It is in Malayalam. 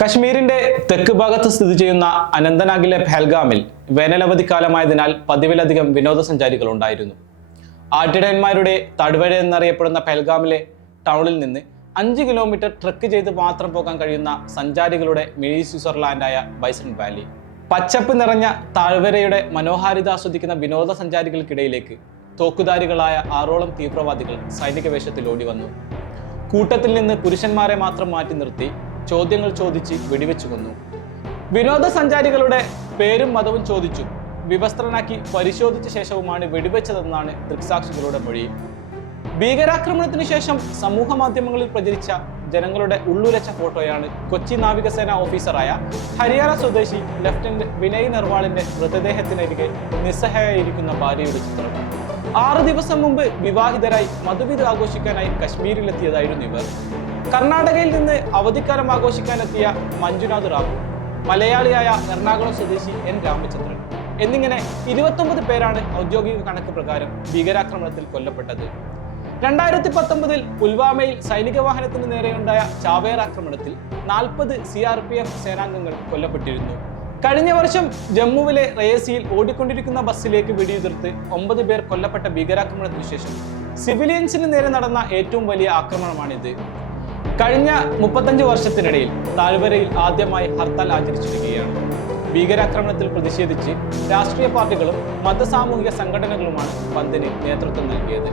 കശ്മീരിന്റെ തെക്ക് ഭാഗത്ത് സ്ഥിതി ചെയ്യുന്ന അനന്തനാഗിലെ പെഹൽഗാമിൽ വേനലവധിക്കാലമായതിനാൽ പതിവിലധികം വിനോദസഞ്ചാരികൾ ഉണ്ടായിരുന്നു. ആട്ടിടയന്മാരുടെ തടുവഴ എന്നറിയപ്പെടുന്ന പെഹൽഗാമിലെ ടൗണിൽ നിന്ന് അഞ്ച് കിലോമീറ്റർ ട്രക്ക് ചെയ്ത് മാത്രം പോകാൻ കഴിയുന്ന സഞ്ചാരികളുടെ മിനി സ്വിറ്റ്സർലാൻഡായ ബൈസൺ വാലി. പച്ചപ്പ് നിറഞ്ഞ താഴ്വരയുടെ മനോഹാരിത ആസ്വദിക്കുന്ന വിനോദസഞ്ചാരികൾക്കിടയിലേക്ക് തോക്കുധാരികളായ ആറോളം തീവ്രവാദികൾ സൈനിക വേഷത്തിൽ ഓടി വന്നു കൂട്ടത്തിൽ നിന്ന് പുരുഷന്മാരെ മാത്രം മാറ്റി നിർത്തി ചോദ്യങ്ങൾ ചോദിച്ച് വെടിവെച്ചു കൊന്നു. വിനോദസഞ്ചാരികളുടെ പേരും മതവും ചോദിച്ചു. വിവസ്ത്രനാക്കി പരിശോധിച്ച ശേഷവുമാണ് വെടിവെച്ചതെന്നാണ് ദൃക്സാക്ഷികളുടെ മൊഴി. ഭീകരാക്രമണത്തിന് ശേഷം സമൂഹ മാധ്യമങ്ങളിൽ പ്രചരിച്ച ജനങ്ങളുടെ ഉള്ളുലച്ച ഫോട്ടോയാണ് കൊച്ചി നാവികസേന ഓഫീസറായ ഹരിയാന സ്വദേശി ലഫ്റ്റനന്റ് വിനയ് നെർവാളിന്റെ മൃതദേഹത്തിനരികെ നിസ്സഹായിരിക്കുന്ന ഭാര്യയുടെ ചിത്രം. ആറ് ദിവസം മുമ്പ് വിവാഹിതരായി മധുവിധ ആഘോഷിക്കാനായി കശ്മീരിലെത്തിയതായിരുന്നു ഇവർ. കർണാടകയിൽ നിന്ന് അവധിക്കാലം ആഘോഷിക്കാനെത്തിയ മഞ്ജുനാഥ് റാവു മലയാളിയായ എറണാകുളം സ്വദേശി എൻ രാമചന്ദ്രൻ എന്നിങ്ങനെ ഇരുപത്തൊമ്പത് പേരാണ് ഔദ്യോഗിക കണക്ക് പ്രകാരം ഭീകരാക്രമണത്തിൽ കൊല്ലപ്പെട്ടത്. രണ്ടായിരത്തി പത്തൊമ്പതിൽ പുൽവാമയിൽ സൈനിക വാഹനത്തിന് നേരെയുണ്ടായ ചാവേർ ആക്രമണത്തിൽ നാൽപ്പത് സി ആർ പി എഫ് സേനാംഗങ്ങൾ കൊല്ലപ്പെട്ടിരുന്നു. കഴിഞ്ഞ വർഷം ജമ്മുവിലെ റേസിയിൽ ഓടിക്കൊണ്ടിരിക്കുന്ന ബസ്സിലേക്ക് വെടിയുതിർത്ത് ഒമ്പത് പേർ കൊല്ലപ്പെട്ട ഭീകരാക്രമണത്തിന് ശേഷം സിവിലിയൻസിന് നേരെ നടന്ന ഏറ്റവും വലിയ ആക്രമണമാണിത്. കഴിഞ്ഞ മുപ്പത്തഞ്ച് വർഷത്തിനിടയിൽ താഴ്വരയിൽ ആദ്യമായി ഹർത്താൽ ആചരിച്ചിരിക്കുകയാണ്. ഭീകരാക്രമണത്തിൽ പ്രതിഷേധിച്ച് രാഷ്ട്രീയ പാർട്ടികളും മതസാമൂഹിക സംഘടനകളുമാണ് ബന്ദിന് നേതൃത്വം നൽകിയത്.